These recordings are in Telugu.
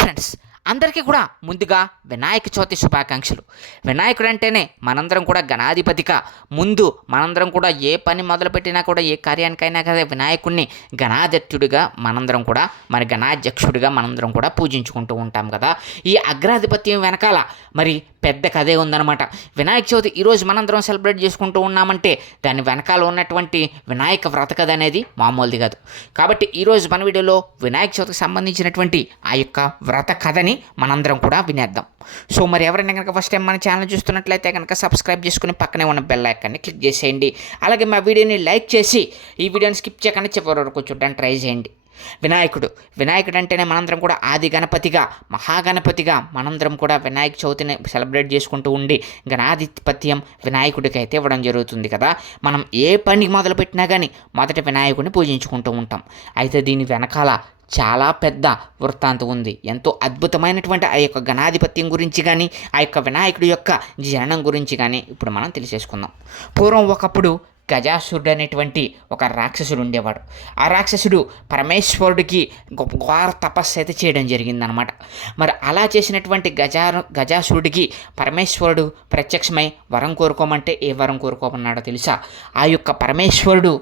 ఫ్రెండ్స్, అందరికీ కూడా ముందుగా వినాయక చవితి శుభాకాంక్షలు. వినాయకుడు అంటేనే మనందరం కూడా గణాధిపతిగా ముందు మనందరం కూడా ఏ పని మొదలుపెట్టినా కూడా ఏ కార్యానికైనా కదా వినాయకుడిని గణాధ్యక్షుడిగా మనందరం కూడా మరి గణాధ్యక్షుడిగా మనందరం కూడా పూజించుకుంటూ ఉంటాం కదా. ఈ అగ్రాధిపత్యం వెనకాల మరి పెద్ద కథే ఉందన్నమాట. వినాయక చవితి ఈరోజు మనందరం సెలబ్రేట్ చేసుకుంటూ ఉన్నామంటే దాని వెనకాల ఉన్నటువంటి వినాయక వ్రత కథ అనేది మామూలుది కాదు. కాబట్టి ఈరోజు మన వీడియోలో వినాయక చవితికి సంబంధించినటువంటి ఆ యొక్క వ్రత కథని మనందరం కూడా వినేద్దాం. సో మరి ఎవరైనా కనుక ఫస్ట్ టైం మన ఛానల్ చూస్తున్నట్లయితే కనుక సబ్స్క్రైబ్ చేసుకుని పక్కనే ఉన్న బెల్ ఐకాన్ని క్లిక్ చేసేయండి. అలాగే మా వీడియోని లైక్ చేసి ఈ వీడియోని స్కిప్ చేయకుండా చివరి వరకు చూడడానికి ట్రై చేయండి. వినాయకుడు అంటేనే మనందరం కూడా ఆది గణపతిగా మహాగణపతిగా మనందరం కూడా వినాయక చవితిని సెలబ్రేట్ చేసుకుంటూ ఉండి గణాధిపత్యం వినాయకుడికి అయితే ఇవ్వడం జరుగుతుంది కదా. మనం ఏ పని మొదలుపెట్టినా కానీ మొదట వినాయకుడిని పూజించుకుంటూ ఉంటాం. అయితే దీని వెనకాల చాలా పెద్ద వృత్తాంతం ఉంది. ఎంతో అద్భుతమైనటువంటి ఆ యొక్క గణాధిపత్యం గురించి కానీ ఆ యొక్క వినాయకుడి యొక్క జననం గురించి కానీ ఇప్పుడు మనం తెలిసేసుకుందాం. పూర్వం ఒకప్పుడు గజాసురుడు అనేటువంటి ఒక రాక్షసుడు ఉండేవాడు. ఆ రాక్షసుడు పరమేశ్వరుడికి ఘోర తపస్సు అయితే చేయడం జరిగిందనమాట. మరి అలా చేసినటువంటి గజాసురుడికి పరమేశ్వరుడు ప్రత్యక్షమై వరం కోరుకోమంటే ఏ వరం కోరుకోమన్నాడో తెలుసా? ఆ యొక్క పరమేశ్వరుడు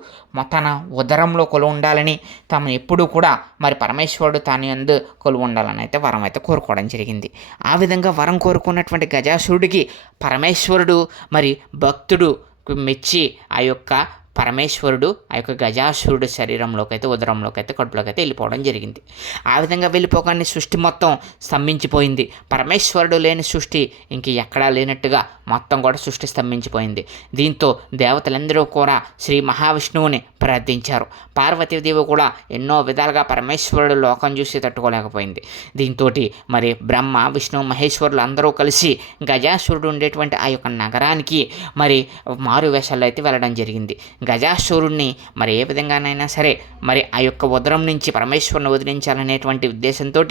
తన ఉదరంలో కొలువు ఉండాలని, తాము ఎప్పుడూ కూడా మరి పరమేశ్వరుడు తాను యందు కొలువు ఉండాలని అయితే వరం అయితే కోరుకోవడం జరిగింది. ఆ విధంగా వరం కోరుకున్నటువంటి గజాసురుడికి పరమేశ్వరుడు మరి భక్తుడు మెచ్చి ఆ యొక్క పరమేశ్వరుడు ఆ యొక్క గజాసురుడు శరీరంలోకి అయితే ఉదరంలోకి అయితే కడుపులోకి అయితే వెళ్ళిపోవడం జరిగింది. ఆ విధంగా వెళ్ళిపోగానే సృష్టి మొత్తం స్తంభించిపోయింది. పరమేశ్వరుడు లేని సృష్టి ఇంక ఎక్కడా లేనట్టుగా మొత్తం కూడా సృష్టి స్తంభించిపోయింది. దీంతో దేవతలందరూ కూడా శ్రీ మహావిష్ణువుని ప్రార్థించారు. పార్వతీదేవి కూడా ఎన్నో విధాలుగా పరమేశ్వరుడు లోకం చూసి తట్టుకోలేకపోయింది. దీంతో మరి బ్రహ్మ విష్ణు మహేశ్వరులు అందరూ కలిసి గజాసురుడు ఉండేటువంటి ఆ యొక్క నగరానికి మరి మారు వేషాల్లో అయితే వెళ్ళడం జరిగింది. గజాసురుడిని మరి ఏ విధంగానైనా సరే మరి ఆ యొక్క ఉదరం నుంచి పరమేశ్వరుని వదిలించాలనేటువంటి ఉద్దేశంతో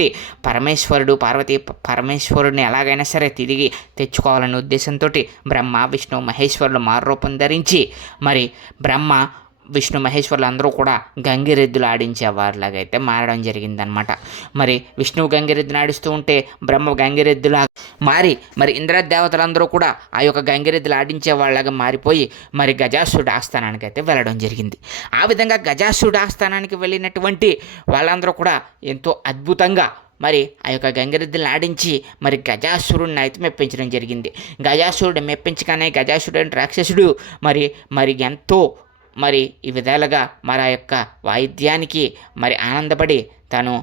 పరమేశ్వరుడిని ఎలాగైనా సరే తిరిగి తెచ్చుకోవాలనే ఉద్దేశంతో బ్రహ్మ విష్ణు మహేశ్వరులు మారు రూపం ధరించి మరి బ్రహ్మ విష్ణు మహేశ్వరులు అందరూ కూడా గంగిరెద్దులు ఆడించేవారిలాగైతే మారడం జరిగిందనమాట. మరి విష్ణువు గంగిరెద్దులు ఆడిస్తూ ఉంటే బ్రహ్మ గంగిరెద్దులా మారి మరి ఇంద్రదేవతలందరూ కూడా ఆ యొక్క గంగిరెద్దులు ఆడించే వాళ్ళగా మారిపోయి మరి గజాసురుడు ఆస్థానానికి అయితే వెళ్ళడం జరిగింది. ఆ విధంగా గజాసురుడు ఆస్థానానికి వెళ్ళినటువంటి వాళ్ళందరూ కూడా ఎంతో అద్భుతంగా మరి ఆ యొక్క గంగిరెద్దులను ఆడించి మరి గజాసురుడిని అయితే మెప్పించడం జరిగింది. గజాసురుడు మెప్పించగానే గజాసురుడు రాక్షసుడు మరి ఎంతో మరి ఈ విధాలుగా మరి ఆ యొక్క వాయిద్యానికి మరి ఆనందపడి తను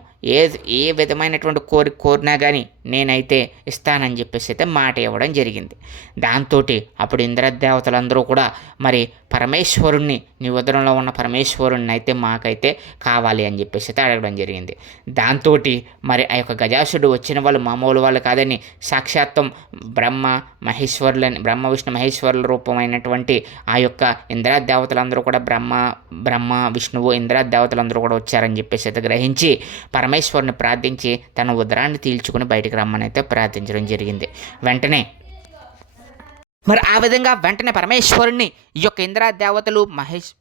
ఏ విధమైనటువంటి కోరినా కానీ నేనైతే ఇస్తానని చెప్పేసి అయితే మాట ఇవ్వడం జరిగింది. దాంతో అప్పుడు ఇంద్రదేవతలందరూ కూడా మరి పరమేశ్వరుణ్ణి నీ ఉదరంలో ఉన్న పరమేశ్వరుణ్ణి అయితే మాకైతే కావాలి అని చెప్పేసి అయితే అడగడం జరిగింది. దాంతో మరి ఆ యొక్క గజాసుడు వచ్చిన వాళ్ళు మామూలు వాళ్ళు కాదని సాక్షాత్తం బ్రహ్మ విష్ణు మహేశ్వరుల రూపమైనటువంటి ఆ యొక్క ఇంద్రదేవతలందరూ కూడా బ్రహ్మ విష్ణువు ఇంద్రదేవతలందరూ కూడా వచ్చారని చెప్పేసి అయితే గ్రహించి పరమేశ్వరుని ప్రార్థించి తన ఉదరాన్ని తీల్చుకుని బయటికి రమ్మని అయితే ప్రార్థించడం జరిగింది. ఆ విధంగా వెంటనే పరమేశ్వరుణ్ణి ఈ యొక్క ఇంద్రదేవతలు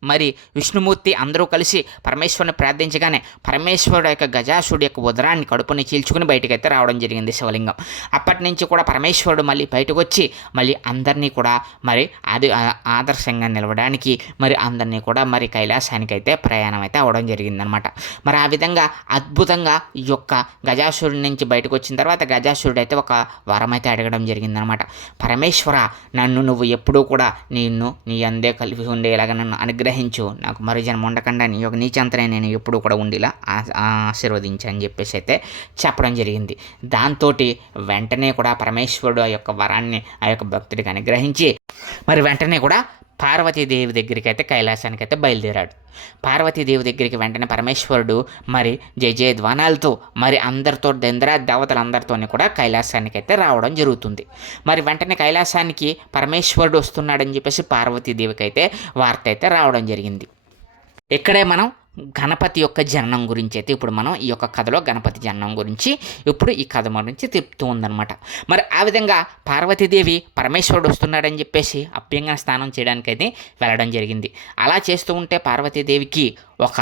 మరి విష్ణుమూర్తి అందరూ కలిసి పరమేశ్వరుని ప్రార్థించగానే పరమేశ్వరుడు యొక్క గజాసుడి యొక్క ఉదరాన్ని కడుపుని చీల్చుకుని బయటకు అయితే రావడం జరిగింది శివలింగం. అప్పటి నుంచి కూడా పరమేశ్వరుడు మళ్ళీ బయటకు వచ్చి మళ్ళీ అందరినీ కూడా మరి అది ఆదర్శంగా నిలవడానికి మరి అందరినీ కూడా మరి కైలాసానికి అయితే ప్రయాణం అయితే అవడం జరిగిందనమాట. మరి ఆ విధంగా అద్భుతంగా ఈ యొక్క గజాసురుడి నుంచి బయటకు వచ్చిన తర్వాత గజాసురుడు అయితే ఒక వరం అయితే అడగడం జరిగిందనమాట. పరమేశ్వర, నన్ను నువ్వు ఎప్పుడూ కూడా నీ అందే కలిపి ఉండేలాగా నన్ను అనుగ్రహించు, నాకు మరు జన్మ ఉండకుండా నీ యొక్క నీచంతనే నేను ఎప్పుడూ కూడా ఉండేలా ఆశీర్వదించు అని చెప్పేసి అయితే చెప్పడం జరిగింది. దాంతో వెంటనే కూడా పరమేశ్వరుడు ఆ యొక్క వరాన్ని ఆ యొక్క భక్తుడికి అనుగ్రహించి మరి వెంటనే కూడా పార్వతీదేవి దగ్గరికి అయితే కైలాసానికి అయితే బయలుదేరాడు. పార్వతీదేవి దగ్గరికి వెంటనే పరమేశ్వరుడు మరి జయధ్వానాలతో మరి అందరితో దేవతలందరితో కూడా కైలాసానికి అయితే రావడం జరుగుతుంది. మరి వెంటనే కైలాసానికి పరమేశ్వరుడు వస్తున్నాడని చెప్పేసి పార్వతీదేవికి అయితే వార్త అయితే రావడం జరిగింది. ఇక్కడే మనం గణపతి యొక్క జననం గురించి అయితే ఇప్పుడు మనం ఈ యొక్క కథలో గణపతి జననం గురించి ఇప్పుడు ఈ కథ గురించి చెప్తూ ఉందన్నమాట. మరి ఆ విధంగా పార్వతీదేవి పరమేశ్వరుడు వస్తున్నాడని చెప్పేసి అభ్యంగన స్నానం చేయడానికైతే వెళ్ళడం జరిగింది. అలా చేస్తూ ఉంటే పార్వతీదేవికి ఒక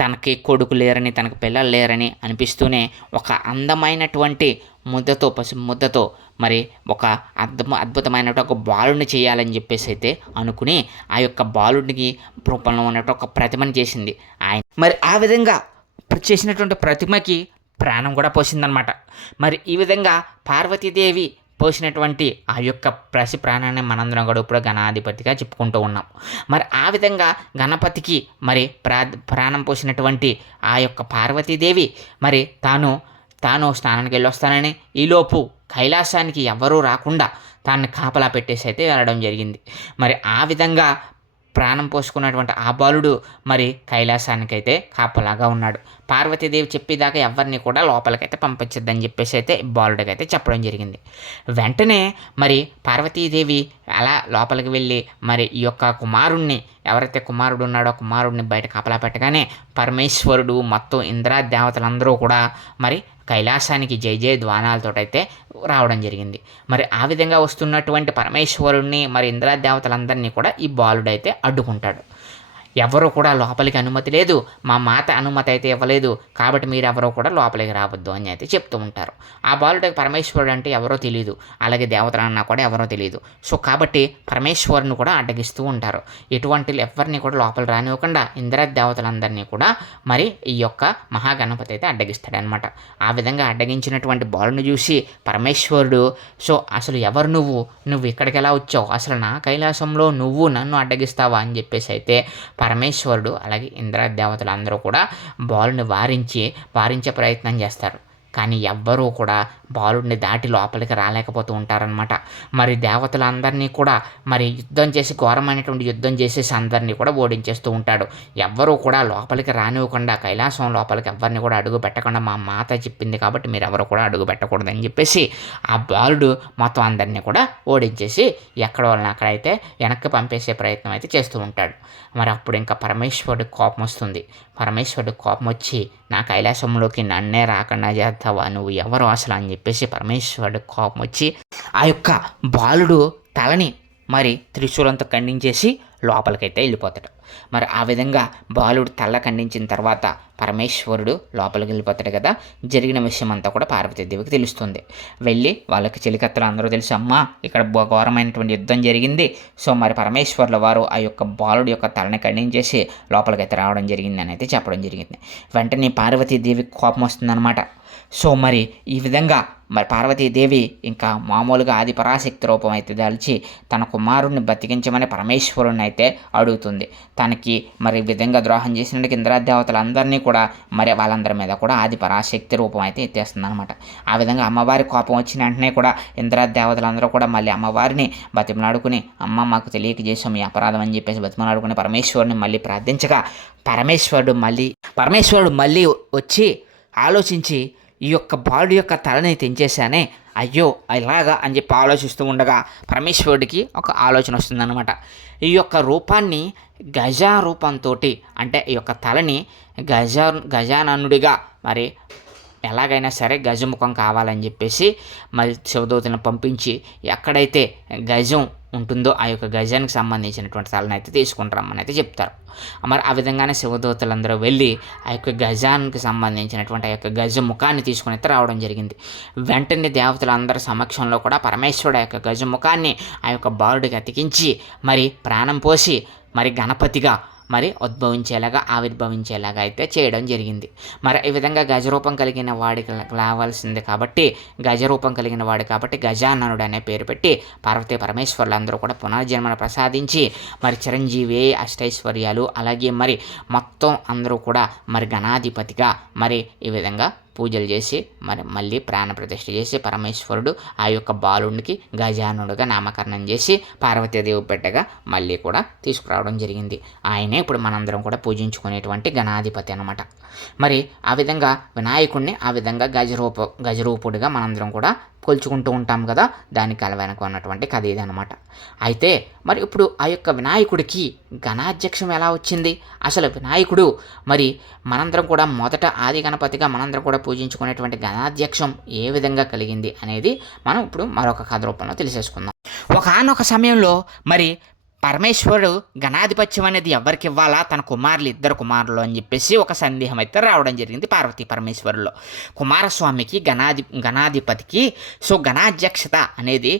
తనకి కొడుకు లేరని, తనకు పిల్లలు లేరని అనిపిస్తూనే ఒక అందమైనటువంటి ముద్దతో మరి ఒక అద్భుతమైనటువంటి ఒక బాలుడిని చేయాలని చెప్పేసి అయితే అనుకుని ఆ యొక్క బాలుడికి రూపంలో ఉన్నట్టు ఒక ప్రతిమని చేసింది ఆయన. మరి ఆ విధంగా చేసినటువంటి ప్రతిమకి ప్రాణం కూడా పోసిందనమాట. మరి ఈ విధంగా పార్వతీదేవి పోసినటువంటి ఆ యొక్క ప్రసి ప్రాణాన్ని మనందరం కూడా ఇప్పుడు గణాధిపతిగా చెప్పుకుంటూ ఉన్నాం. మరి ఆ విధంగా గణపతికి మరి ప్రాణం పోసినటువంటి ఆ యొక్క పార్వతీదేవి మరి తాను స్నానానికి వెళ్ళి వస్తానని, ఈలోపు కైలాసానికి ఎవరూ రాకుండా తాను కాపలా పెట్టేసి అయితే వెళ్ళడం జరిగింది. మరి ఆ విధంగా ప్రాణం పోసుకున్నటువంటి ఆ బాలుడు మరి కైలాసానికైతే కాపలాగా ఉన్నాడు. పార్వతీదేవి చెప్పేదాకా ఎవరిని కూడా లోపలికైతే పంపించద్దని చెప్పేసి అయితే బాలుడికైతే చెప్పడం జరిగింది. వెంటనే మరి పార్వతీదేవి అలా లోపలికి వెళ్ళి మరి ఈ యొక్క కుమారుణ్ణి, ఎవరైతే కుమారుడు ఉన్నాడో కుమారుడిని బయట కాపలా పెట్టగానే పరమేశ్వరుడు మొత్తం ఇంద్ర దేవతలందరూ కూడా మరి కైలాసానికి జయ జయ ధ్వానాలతోటైతే రావడం జరిగింది. మరి ఆ విధంగా వస్తున్నటువంటి పరమేశ్వరుణ్ణి మరి ఇంద్రదేవతలందరినీ కూడా ఈ బాలుడైతే అడ్డుకుంటాడు. ఎవరు కూడా లోపలికి అనుమతి లేదు, మా మాత అనుమతి అయితే ఇవ్వలేదు, కాబట్టి మీరు ఎవరో కూడా లోపలికి రావద్దు అని అయితే చెప్తూ ఉంటారు. ఆ బాలుడికి పరమేశ్వరుడు అంటే ఎవరో తెలియదు, అలాగే దేవతలన్నా కూడా ఎవరో తెలియదు. సో కాబట్టి పరమేశ్వరుని కూడా అడ్డగిస్తూ ఉంటారు. ఎటువంటి ఎవరిని కూడా లోపల రానివ్వకుండా ఇంద్రదేవతలందరినీ కూడా మరి ఈ యొక్క మహాగణపతి అయితే అడ్డగిస్తాడనమాట. ఆ విధంగా అడ్డగించినటువంటి బాలుని చూసి పరమేశ్వరుడు, సో అసలు ఎవరు నువ్వు ఇక్కడికి ఎలా వచ్చావు, అసలు నా కైలాసంలో నువ్వు నన్ను అడ్డగిస్తావా అని చెప్పేసి అయితే పరమేశ్వరుడు అలాగే ఇంద్రదేవతలు అందరూ కూడా బాలుని వారించే ప్రయత్నం చేస్తారు. కానీ ఎవ్వరూ కూడా బాలుడిని దాటి లోపలికి రాలేకపోతూ ఉంటారనమాట. మరి దేవతలందరినీ కూడా మరి ఘోరమైనటువంటి యుద్ధం చేసేసి అందరినీ కూడా ఓడించేస్తూ ఉంటాడు. ఎవ్వరూ కూడా లోపలికి రానివ్వకుండా, కైలాసం లోపలికి ఎవరిని కూడా అడుగు పెట్టకుండా మా మాత చెప్పింది కాబట్టి మీరు ఎవరు కూడా అడుగు పెట్టకూడదని చెప్పేసి ఆ బాలుడు మొత్తం అందరినీ కూడా ఓడించేసి ఎక్కడ వాళ్ళని అక్కడైతే వెనక్కి పంపేసే ప్రయత్నం అయితే చేస్తూ ఉంటాడు. మరి అప్పుడు ఇంకా పరమేశ్వరుడికి కోపం వస్తుంది. పరమేశ్వరుడికి కోపం వచ్చి నా కైలాసంలోకి నన్నే రాకుండా చేస్తావా, నువ్వు ఎవరు అసలు అని చెప్పేసి పరమేశ్వరుడికి కోపం వచ్చి ఆ యొక్క బాలుడు తలని మరి త్రిశూలంతో ఖండించేసి లోపలికైతే వెళ్ళిపోతాడు. మరి ఆ విధంగా బాలుడు తల ఖండించిన తర్వాత పరమేశ్వరుడు లోపలికి వెళ్ళిపోతాడు కదా. జరిగిన విషయం అంతా కూడా పార్వతీదేవికి తెలుస్తుంది. వెళ్ళి వాళ్ళకి చెలికత్తలు అందరూ తెలిసి, అమ్మ ఇక్కడ ఘోరమైనటువంటి యుద్ధం జరిగింది, సో మరి పరమేశ్వరుల వారు ఆ యొక్క బాలుడు యొక్క తలని ఖండించేసి లోపలికైతే రావడం జరిగింది అని అయితే చెప్పడం జరిగింది. వెంటనే పార్వతీదేవికి కోపం వస్తుందన్నమాట. సో మరి ఈ విధంగా మరి పార్వతీదేవి ఇంకా మామూలుగా ఆది పరాశక్తి రూపం అయితే దాల్చి తన కుమారుడిని బతికించమని పరమేశ్వరుని అయితే అడుగుతుంది. తనకి మరి ఈ విధంగా ద్రోహం చేసినందుకు ఇంద్రదేవతలందరినీ కూడా మరి వాళ్ళందరి మీద కూడా ఆది పరాశక్తి రూపం అయితే ఎత్తేస్తుంది అనమాట. ఆ విధంగా అమ్మవారి కోపం వచ్చిన వెంటనే కూడా ఇంద్రదేవతలందరూ కూడా మళ్ళీ అమ్మవారిని బతిమలాడుకుని, అమ్మ మాకు తెలియక చేసాం ఈ అపరాధం అని చెప్పేసి బతిమలాడుకుని పరమేశ్వరుని మళ్ళీ ప్రార్థించగా పరమేశ్వరుడు మళ్ళీ వచ్చి ఆలోచించి, ఈ యొక్క బాలుడి యొక్క తలని తెంచేశానే, అయ్యో ఇలాగా అని చెప్పి ఆలోచిస్తూ ఉండగా పరమేశ్వరుడికి ఒక ఆలోచన వస్తుందన్నమాట. ఈ యొక్క రూపాన్ని రూపంతో, అంటే ఈ యొక్క తలని గజాననుడిగా మరి ఎలాగైనా సరే గజముఖం కావాలని చెప్పేసి మరి శివదూతలను పంపించి ఎక్కడైతే గజం ఉంటుందో ఆ యొక్క గజానికి సంబంధించినటువంటి తలని అయితే తీసుకుంటారమ్మని అయితే చెప్తారు. మరి ఆ విధంగానే శివదూతలందరూ వెళ్ళి ఆ యొక్క గజానికి సంబంధించినటువంటి ఆ యొక్క గజ ముఖాన్ని తీసుకుని అయితే రావడం జరిగింది. వెంటనే దేవతలందరి సమక్షంలో కూడా పరమేశ్వరుడు ఆ యొక్క గజ ముఖాన్ని ఆ యొక్క బాలుడికి అతికించి మరి ప్రాణం పోసి మరి గణపతిగా మరి ఆవిర్భవించేలాగా అయితే చేయడం జరిగింది. మరి ఈ విధంగా గజరూపం కలిగిన వాడికి రావాల్సింది కాబట్టి గజాననుడు అనే పేరు పెట్టి పార్వతీ పరమేశ్వరులందరూ కూడా పునర్జన్మను ప్రసాదించి మరి చిరంజీవి అష్టైశ్వర్యాలు అలాగే మరి మొత్తం అందరూ కూడా మరి గణాధిపతిగా మరి ఈ విధంగా పూజలు చేసి మరి మళ్ళీ ప్రాణప్రతిష్ఠ చేసి పరమేశ్వరుడు ఆ యొక్క బాలుడికి గజానుడుగా నామకరణం చేసి పార్వతీదేవి బిడ్డగా మళ్ళీ కూడా తీసుకురావడం జరిగింది. ఆయనే ఇప్పుడు మనందరం కూడా పూజించుకునేటువంటి గణాధిపతి అనమాట. మరి ఆ విధంగా వినాయకుడిని ఆ విధంగా గజరూపుడిగా మనందరం కూడా కొలుచుకుంటూ ఉంటాం కదా. దానికి వెనక ఉన్నటువంటి కథ ఇదనమాట. అయితే మరి ఇప్పుడు ఆ యొక్క వినాయకుడికి గణాధ్యక్షం ఎలా వచ్చింది, అసలు వినాయకుడు మరి మనందరం కూడా మొదట ఆది గణపతిగా మనందరం కూడా పూజించుకునేటువంటి గణాధ్యక్షం ఏ విధంగా కలిగింది అనేది మనం ఇప్పుడు మరొక కథ రూపంలో తెలిసేసుకుందాం. ఒకానొక సమయంలో మరి పరమేశ్వరుడు గణాధిపత్యం అనేది ఎవరికి ఇవ్వాలా, తన కుమారులు ఇద్దరు కుమారులు అని చెప్పేసి ఒక సందేహం అయితే రావడం జరిగింది పార్వతీ పరమేశ్వరుల్లో. కుమారస్వామికి గణాధిపతికి గణాధ్యక్షత అనేది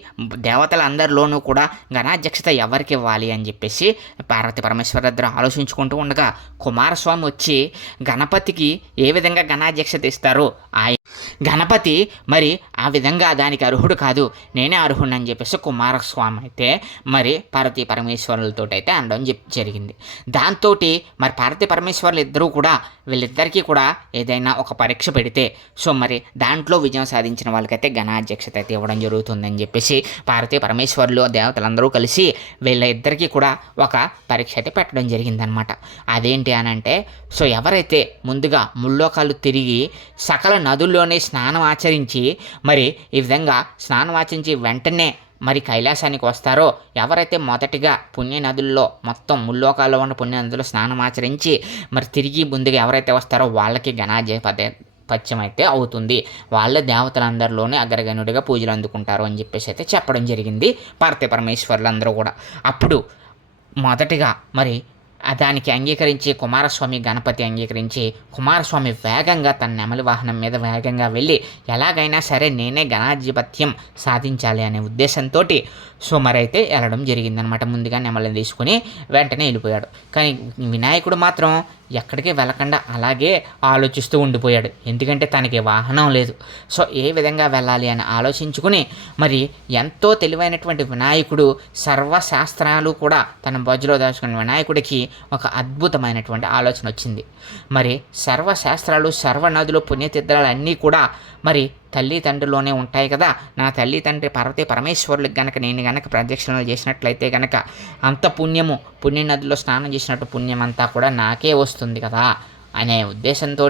దేవతలందరిలోనూ కూడా గణాధ్యక్షత ఎవరికి ఇవ్వాలి అని చెప్పేసి పార్వతీ పరమేశ్వరు ఇద్దరు ఆలోచించుకుంటూ ఉండగా కుమారస్వామి వచ్చి గణపతికి ఏ విధంగా గణాధ్యక్షత ఇస్తారో గణపతి మరి ఆ విధంగా దానికి అర్హుడు కాదు, నేనే అర్హుడు అని చెప్పేసి కుమారస్వామి అయితే మరి పార్వతీ పరమేశ్వరులతో అయితే అనడం జరిగింది. దాంతో మరి పార్వతీ పరమేశ్వరులు ఇద్దరూ కూడా వీళ్ళిద్దరికీ కూడా ఏదైనా ఒక పరీక్ష పెడితే మరి దాంట్లో విజయం సాధించిన వాళ్ళకైతే గణాధ్యక్షత అయితే ఇవ్వడం జరుగుతుందని చెప్పేసి పార్వతీ పరమేశ్వరులు దేవతలందరూ కలిసి వీళ్ళ ఇద్దరికీ కూడా ఒక పరీక్ష అయితే పెట్టడం జరిగిందనమాట. అదేంటి అనంటే ఎవరైతే ముందుగా ముల్లోకాలు తిరిగి సకల నదుల్లోనే స్నానం ఆచరించి మరి ఈ విధంగా స్నానం ఆచరించి వెంటనే మరి కైలాసానికి వస్తారో, ఎవరైతే మొదటిగా పుణ్య నదుల్లో మొత్తం ముల్లోకాల్లో ఉన్న పుణ్య నదుల్లో స్నానం ఆచరించి మరి తిరిగి ముందుగా ఎవరైతే వస్తారో వాళ్ళకి గణాధిపత్యం అయితే అవుతుంది, వాళ్ళ దేవతలందరిలోనే అగ్రగణ్యుడిగా పూజలు అందుకుంటారు అని చెప్పేసి అయితే చెప్పడం జరిగింది పార్వతీ పరమేశ్వరులు అందరూ కూడా. అప్పుడు మొదటిగా మరి దానికి అంగీకరించి కుమారస్వామి గణపతి అంగీకరించి కుమారస్వామి వేగంగా తన నెమలి వాహనం మీద వేగంగా వెళ్ళి ఎలాగైనా సరే నేనే గణాధిపత్యం సాధించాలి అనే ఉద్దేశంతో మరైతే వెళ్ళడం జరిగిందనమాట. ముందుగా నెమలిని తీసుకుని వెంటనే వెళ్ళిపోయాడు. కానీ వినాయకుడు మాత్రం ఎక్కడికి వెళ్ళకుండా అలాగే ఆలోచిస్తూ ఉండిపోయాడు. ఎందుకంటే తనకి వాహనం లేదు. ఏ విధంగా వెళ్ళాలి అని ఆలోచించుకుని మరి ఎంతో తెలివైనటువంటి వినాయకుడు సర్వశాస్త్రాలు కూడా తన బొజ్జలో దాచుకున్న వినాయకుడికి ఒక అద్భుతమైనటువంటి ఆలోచన వచ్చింది. మరి సర్వశాస్త్రాలు సర్వనదులు పుణ్యతీర్థాలు అన్నీ కూడా మరి తల్లి తండ్రిలోనే ఉంటాయి కదా, నా తల్లి తండ్రి పార్వతీ పరమేశ్వరులకు గనక నేను గనక ప్రదక్షిణలు చేసినట్లయితే గనక అంత పుణ్య నదిలో స్నానం చేసినట్టు పుణ్యం అంతా కూడా నాకే వస్తుంది కదా అనే ఉద్దేశంతో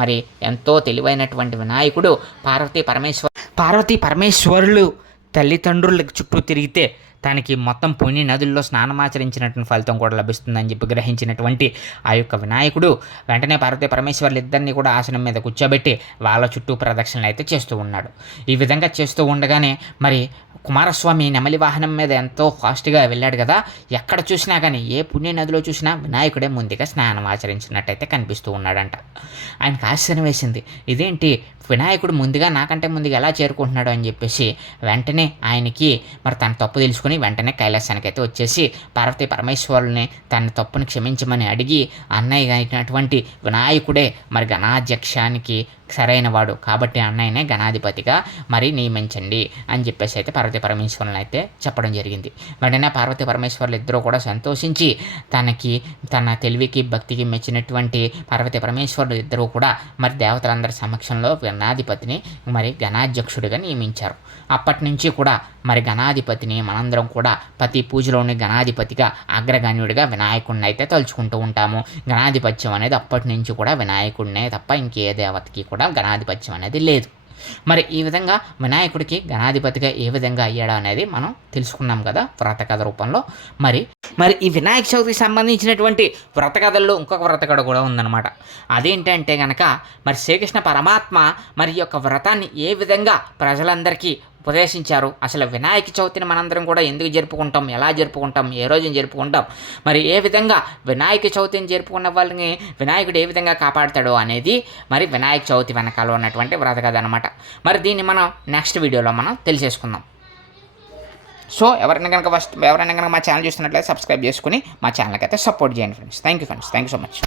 మరి ఎంతో తెలివైనటువంటి వినాయకుడు పార్వతీ పరమేశ్వరులు తల్లిదండ్రుల చుట్టూ తిరిగితే తనకి మొత్తం పుణ్య నదుల్లో స్నానమాచరించినటువంటి ఫలితం కూడా లభిస్తుందని చెప్పి గ్రహించినటువంటి ఆ యొక్క వినాయకుడు వెంటనే పార్వతీ పరమేశ్వరులు ఇద్దరిని కూడా ఆసనం మీద కూర్చోబెట్టి వాళ్ళ చుట్టూ ప్రదక్షిణలు అయితే చేస్తూ ఉన్నాడు. ఈ విధంగా చేస్తూ ఉండగానే మరి కుమారస్వామి నెమలి వాహనం మీద ఎంతో ఫాస్ట్గా వెళ్ళాడు కదా, ఎక్కడ చూసినా కానీ ఏ పుణ్య నదిలో చూసినా వినాయకుడే ముందుగా స్నానం ఆచరించినట్టయితే కనిపిస్తూ ఉన్నాడంట. ఆయనకు ఆశ్చర్యం వేసింది, ఇదేంటి వినాయకుడు ముందుగా నాకంటే ముందుగా ఎలా చేరుకుంటున్నాడు అని చెప్పేసి వెంటనే ఆయనకి మరి తన తప్పు తెలుసుకుని వెంటనే కైలాసానికి అయితే వచ్చేసి పార్వతీ పరమేశ్వరుల్ని తన తప్పుని క్షమించమని అడిగి అన్నయ్య అయినటువంటి వినాయకుడే మరి గణాధ్యక్షానికి సరైన వాడు కాబట్టి అన్నయ్యనే గణాధిపతిగా మరి నియమించండి అని చెప్పేసి అయితే పార్వతీ పరమేశ్వరులను అయితే చెప్పడం జరిగింది. వెంటనే పార్వతీ పరమేశ్వరులు ఇద్దరూ కూడా సంతోషించి తన తెలివికి భక్తికి మెచ్చినటువంటి పార్వతీ పరమేశ్వరులు ఇద్దరూ కూడా మరి దేవతలందరి సమక్షంలో గణాధిపతిని మరి గణాధ్యక్షుడిగా నియమించారు. అప్పటి నుంచి కూడా మరి గణాధిపతిని మనందరం కూడా ప్రతి పూజలోని గణాధిపతిగా అగ్రగణ్యుడిగా వినాయకుడిని అయితే తలుచుకుంటూ ఉంటాము. గణాధిపత్యం అనేది అప్పటి నుంచి కూడా వినాయకుడినే తప్ప ఇంకే దేవతకి కూడా గణాధిపత్యం అనేది లేదు. మరి ఈ విధంగా వినాయకుడికి గణాధిపతిగా ఏ విధంగా అయ్యాడు అనేది మనం తెలుసుకున్నాం కదా వ్రతకథ రూపంలో. మరి ఈ వినాయక చవితికి సంబంధించినటువంటి వ్రతకథల్లో ఇంకొక వ్రతకథ కూడా ఉందన్నమాట. అదేంటంటే కనుక మరి శ్రీకృష్ణ పరమాత్మ మరి యొక్క వ్రతాన్ని ఏ విధంగా ప్రజలందరికీ ఉపదేశించారు, అసలు వినాయక చవితిని మనందరం కూడా ఎందుకు జరుపుకుంటాం, ఎలా జరుపుకుంటాం, ఏ రోజున జరుపుకుంటాం, మరి ఏ విధంగా వినాయక చవితిని జరుపుకున్న వాళ్ళని వినాయకుడు ఏ విధంగా కాపాడుతాడో అనేది మరి వినాయక చవితి వెనకాల ఉన్నటువంటి వ్రతకథ అనమాట. మరి దీన్ని మనం నెక్స్ట్ వీడియోలో మనం తెలిసేసుకుందాం. ఎవరైనా కనుక మా ఛానల్ చూస్తున్నట్లయితే సబ్స్క్రైబ్ చేసుకుని మా ఛానల్కి అయితే సపోర్ట్ చేయండి friends. Thank you so much.